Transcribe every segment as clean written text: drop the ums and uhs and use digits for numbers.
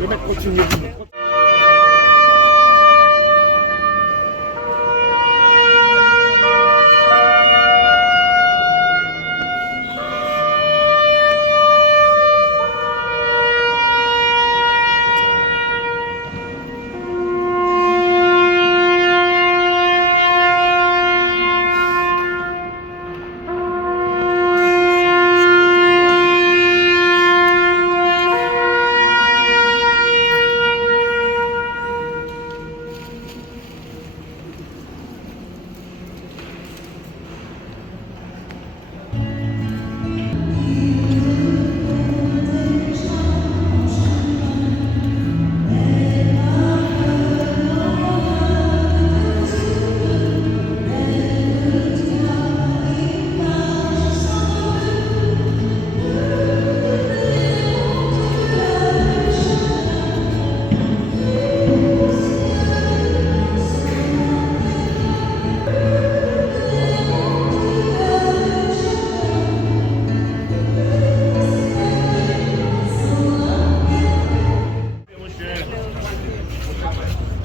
Les mecs continuent.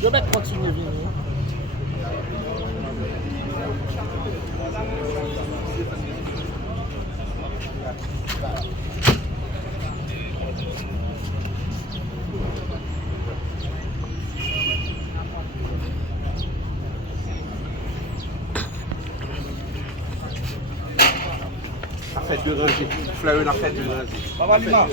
Le mec continue, Vini. La fête de Rungé. Fleur, la fête de Rungé. Ça va, Lima?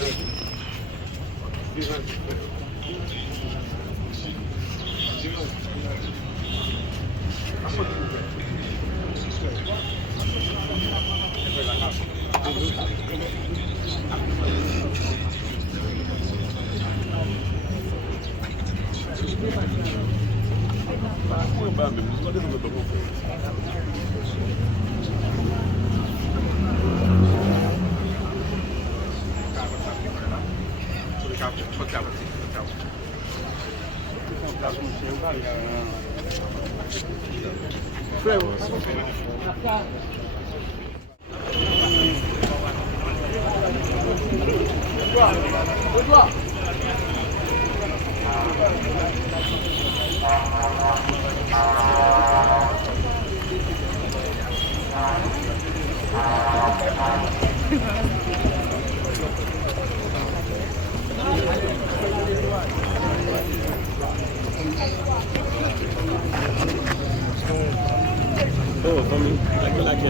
Oh, for me, like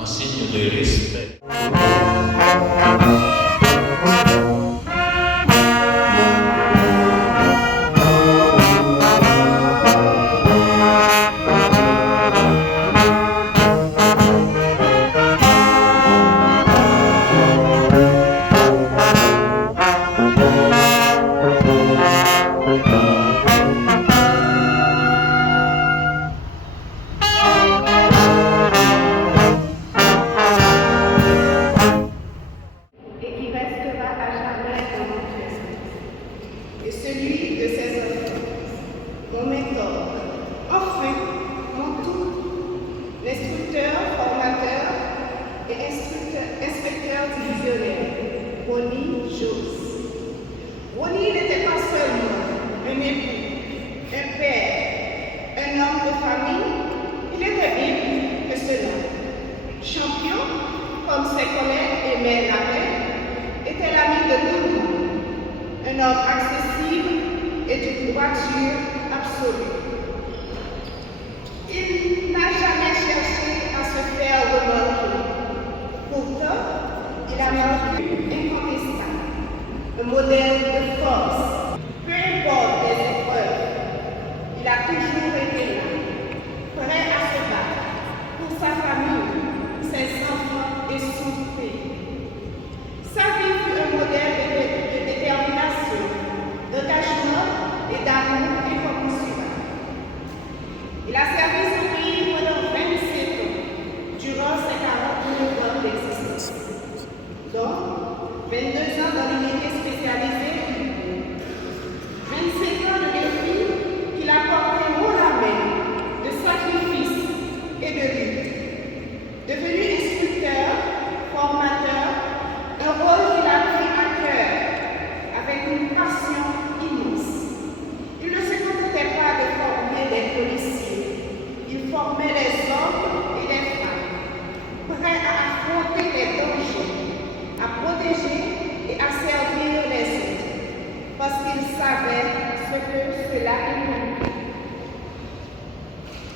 En signe de respect. inspecteur divisionnaire, Ronnie Jones. Ronnie n'était pas seulement un époux, un père, un homme de famille, il était bien plus que cela. Champion, comme ses collègues aimaient l'appeler, était l'ami de tout le monde, un homme accessible et d'une droiture absolue. Il n'a jamais cherché à se faire remarquer. Pourtant, il a marqué incontestable, un modèle de force. Peu importe les épreuves, il a toujours été là, prêt à se battre pour sa famille, ses enfants et son pays. Sa vie fut un modèle de détermination, d'engagement et d'amour incommensurable. Il a servi son pays pendant 27 ans, durant ses 49 ans d'existence. Donc, 22 ans dans l'unité spécialisée, 27 ans de défis qu'il a porté haut la main, de sacrifices et de lutte. Devenu instructeur, formateur, un rôle qu'il a pris à cœur avec une passion immense. Il ne se contentait pas de former des policiers, il formait des hommes et des femmes, prêts à affronter les dangers, à protéger et à servir les autres, parce qu'il savait ce que cela implique.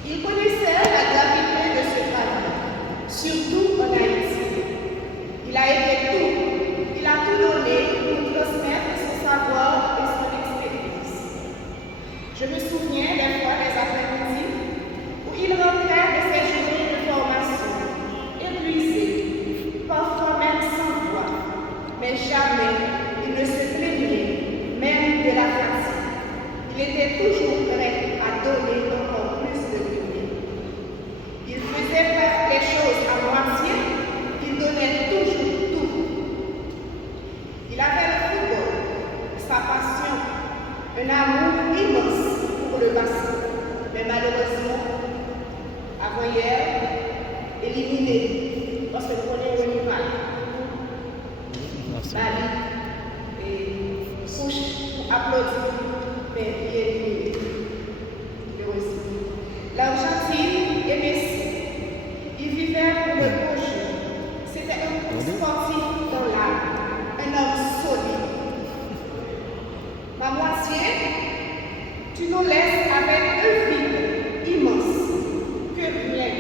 Il connaissait la gravité de ce travail, surtout en Haïti. Il a été tout, il a tout donné pour transmettre son savoir et son expérience. Je me souviens des fois des après-midi où il rentrait de ses journées de formation, épuisé, parfois même sans voix, mais jamais il ne se plaignait, même de la fatigue. Il était toujours prêt à donner encore plus de lui. Il faisait faire les choses à moitié, il donnait toujours tout. Il avait le football, sa passion, un amour immense pour le basket, mais malheureusement, avant-hier, éliminé, parce que vous connaissez le rival, Mali, et couche pour applaudir, mais il est éliminé. L'Argentine et Messi, ils vivaient pour le beau jeu. C'était un sportif dans l'âme, un homme solide. Ma moitié, tu nous laisses avec un vide immense que rien,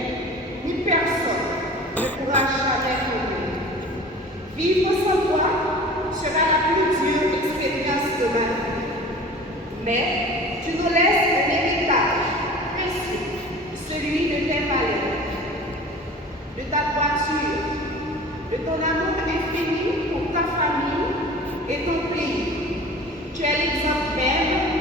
ni personne ne pourra jamais combler. Vivre sans toi sera la plus dure expérience de ma vie. Mais tu nous laisses un héritage précieux, celui de tes valeurs, de ta droiture, de ton amour infini pour ta famille et ton pays. Tu es l'exemple même